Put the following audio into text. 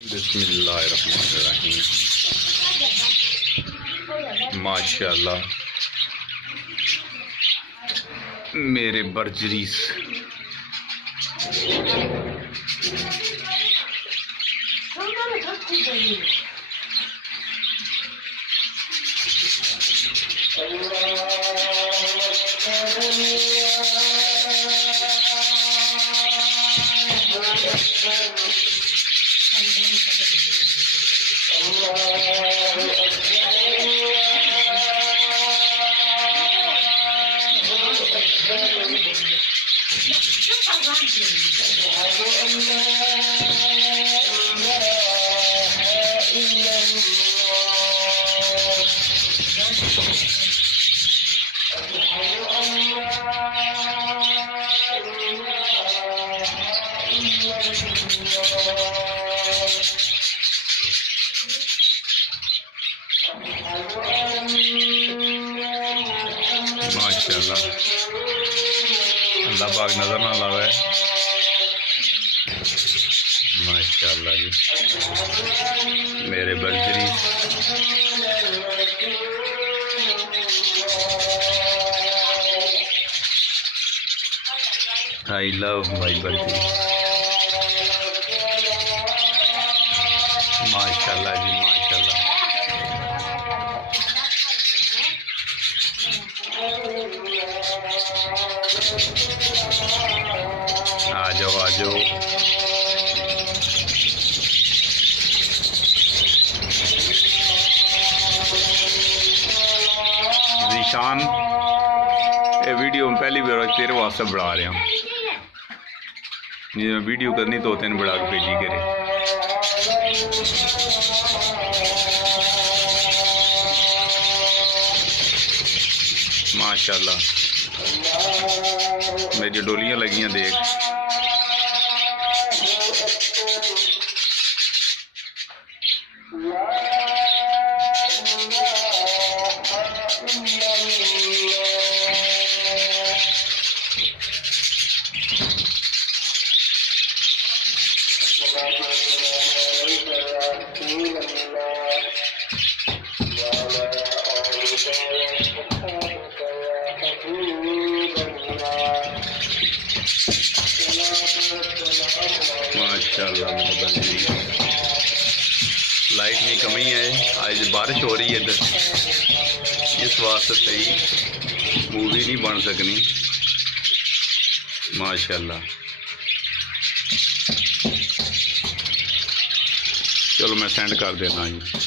बिस्मिल्लाहिर्रहमानिर्रहीम। माशाअल्लाह मेरे बर्जरीस माशाअल्लाह अल्लाह पाक नजर ना लावे। माशाअल्लाह जी मेरे बर्जरी आई लव माई बर्जरी। माशाअल्लाह जी माशाअल्लाह। आ जाओ आ जाओ। जीशान ये वीडियो में पहली बार तेरे वास्ते बढ़ा रहा हूँ। जिसमें वीडियो करनी तो तेन बढ़ा के भेजी करे। माशाअल्लाह मेरी डोलियां लगियां देख। माशाअल्लाह लाइट में कमी है। आज बारिश हो रही है इधर, इस वास्ते सही मूवी नहीं बन सकनी। माशाअल्लाह चलो मैं सेंड कर देना जी।